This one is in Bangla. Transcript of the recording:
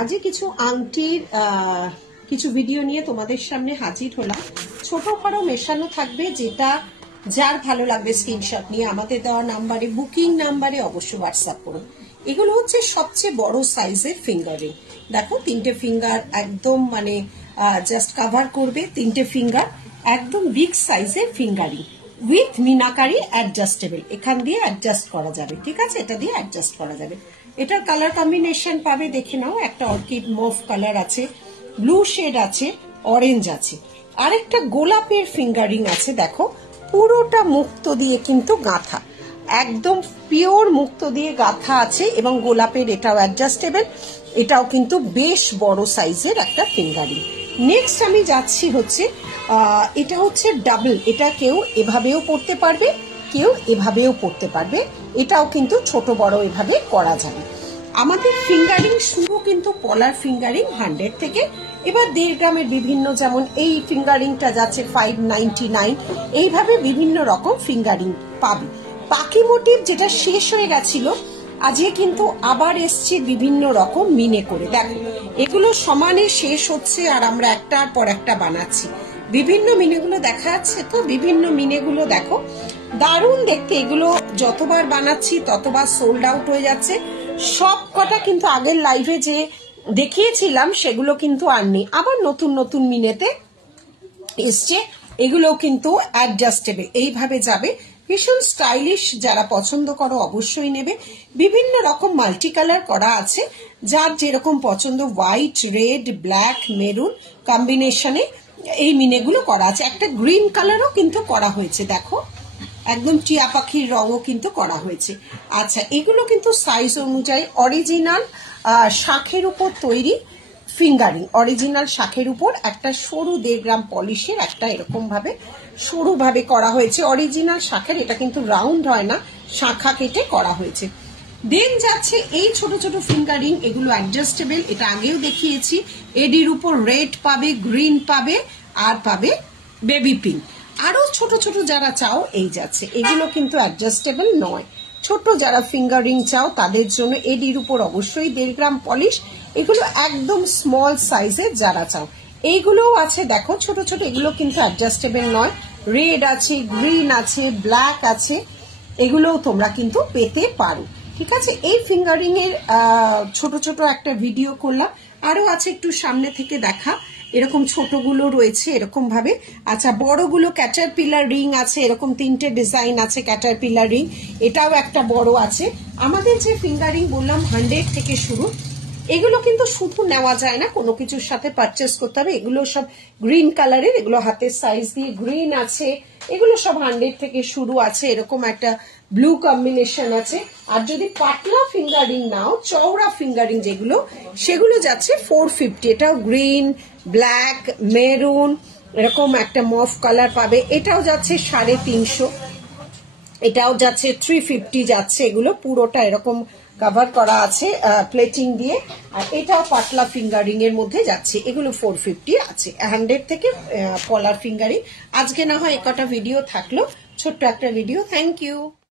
আজকে কিছু আংটির কিছু ভিডিও নিয়ে তোমাদের সামনে হাজির হলাম। ছোট বড় মেশানো থাকবে, যেটা যার ভালো লাগবে স্ক্রিনশট নিয়ে আমাদের দেওয়া নাম্বারে, বুকিং নাম্বারে অবশ্যই হোয়াটসঅ্যাপ করুন। এগুলো হচ্ছে সবচেয়ে বড় সাইজের ফিঙ্গারিং। দেখো তিনটে ফিঙ্গার একদম মানে জাস্ট কাভার করবে, তিনটে ফিঙ্গার একদম বিগ সাইজের ফিঙ্গারিং উইথ মিনাকারি অ্যাডজাস্টেবল। এখান দিয়ে অ্যাডজাস্ট করা যাবে, ঠিক আছে, এটা দিয়ে অ্যাডজাস্ট করা যাবে। এটার কালার কম্বিনেশন পাবে, দেখে নাও। একটা অর্কিড মুভ কালার আছে, ব্লু শেড আছে, অরেঞ্জ আছে, আরেকটা গোলাপের ফিঙ্গারিং আছে। দেখো পুরোটা মুক্তো দিয়ে কিন্তু গাঁথা, একদম পিওর মুক্তো দিয়ে গাঁথা আছে, এবং গোলাপের এটাও অ্যাডজাস্টেবল। এটাও কিন্তু বেশ বড় সাইজের একটা ফিঙ্গারিং। নেক্সট আমি যাচ্ছি হচ্ছে এটা হচ্ছে ডাবল। এটা কেউ এভাবেও পড়তে পারবে, কেউ এভাবেও পড়তে পারবে। এটাও কিন্তু ছোট বড় এভাবে করা যাবে। আমাদের ফিঙ্গারিং শুরু কিন্তু পলার ফিঙ্গারিং 100 থেকে, এবার 1.5 গ্রামের বিভিন্ন, যেমন এই ফিঙ্গারিংটা যাচ্ছে 599। এইভাবে বিভিন্ন রকম ফিঙ্গারিং পাবে। পাখি মোটিভ যেটা শেষ হয়ে গেছিল, আজকে কিন্তু আবার এসছে বিভিন্ন রকম মিনে করে। দেখো এগুলো সমানে শেষ হচ্ছে, আর আমরা একটার পর একটা বানাচ্ছি। বিভিন্ন মিনেগুলো দেখা যাচ্ছে তো, বিভিন্ন মিনেগুলো দেখো দারুণ দেখতে। এগুলো যতবার বানাচ্ছি ততবার সোল্ড আউট হয়ে যাচ্ছে। সব কটা কিন্তু আগের লাইভে যে দেখিয়েছিলাম সেগুলো কিন্তু আর নেই, আবার নতুন নতুন মিনেতে এসছে। এগুলো কিন্তু অ্যাডজাস্টেবল, এইভাবে যাবে, ভীষণ স্টাইলিশ। যারা পছন্দ করো অবশ্যই নেবে। বিভিন্ন রকম মাল্টি কালার করা আছে, যার যেরকম পছন্দ, হোয়াইট, রেড, ব্ল্যাক, মেরুন কম্বিনেশনে এই মিনেগুলো করা আছে। একটা গ্রিন কালারও কিন্তু করা হয়েছে, দেখো একদম টিয়া পাখির রঙও কিন্তু করা হয়েছে। আচ্ছা, এগুলো কিন্তু সাইজ অনুযায়ী অরিজিনাল শাঁখের উপর তৈরি ফিঙ্গারিং। অরিজিনাল শাঁখের উপর একটা সরু 1.5 গ্রাম পলিশের একটা এরকম ভাবে সরু ভাবে করা হয়েছে। অরিজিনাল শাঁখের, এটা কিন্তু রাউন্ড হয় না, শাঁখা কেটে করা হয়েছে। দেন যাচ্ছে এই ছোট ছোট ফিঙ্গারিং, এগুলো অ্যাডজাস্টেবল, এটা আগেও দেখিয়েছি। এডির উপর রেড পাবে, গ্রিন পাবে, আর পাবে বেবি পিঙ্ক। আরো ছোট ছোট যারা চাও এই যাচ্ছে, এগুলো কিন্তু অ্যাডজাস্টেবল নয়। ছোট যারা ফিঙ্গারিং চাও তাদের জন্য এডির উপর অবশ্যই 1.5 গ্রাম পলিশ। এগুলো একদম স্মল সাইজের যারা চাও এইগুলোও আছে। দেখো ছোট ছোট, এগুলো কিন্তু অ্যাডজাস্টেবল নয়। রেড আছে, গ্রিন আছে, ব্ল্যাক আছে, এগুলোও তোমরা কিন্তু পেতে পারো, ঠিক আছে। এই ফিঙ্গারিং এর ছোট ছোট একটা ভিডিও করলাম, আরো আছে, একটু সামনে থেকে দেখা। এরকম ছোটগুলো রয়েছে এরকম ভাবে। আচ্ছা, বড়গুলো ক্যাটারপিলার রিং আছে, এরকম 3টে ডিজাইন আছে ক্যাটারপিলার রিং, এটাও একটা বড় আছে। আমাদের যে ফিঙ্গারিং বললাম 100 থেকে শুরু, এগুলো কিন্তু শুধু নেওয়া যায় না, কোনো কিছুর সাথে পারচেস করতে হবে। এগুলো সব গ্রিন কালারের, এগুলো হাতের সাইজ দিয়ে গ্রিন আছে। এগুলো সব 100 থেকে শুরু আছে, এরকম একটা ব্লু কম্বিনেশন আছে। আর যদি পাতলা ফিঙ্গারিং নাও, চওড়া ফিঙ্গারিং যেগুলো, সেগুলো যাচ্ছে 450। এটাও গ্রিন, ব্ল্যাক, মেরুন, এরকম একটা মফ কালার পাবে। এটাও যাচ্ছে 350, এটাও যাচ্ছে 350 যাচ্ছে। এগুলো পুরোটা এরকম কভার করা আছে প্লেটিং দিয়ে। আর এটাও পাতলা ফিঙ্গারিং এর মধ্যে যাচ্ছে, এগুলো 450 আছে। 100 থেকে পলার ফিঙ্গারিং। আজকে না হয় একটা ভিডিও থাকলো, ছোট্ট একটা ভিডিও। Thank you.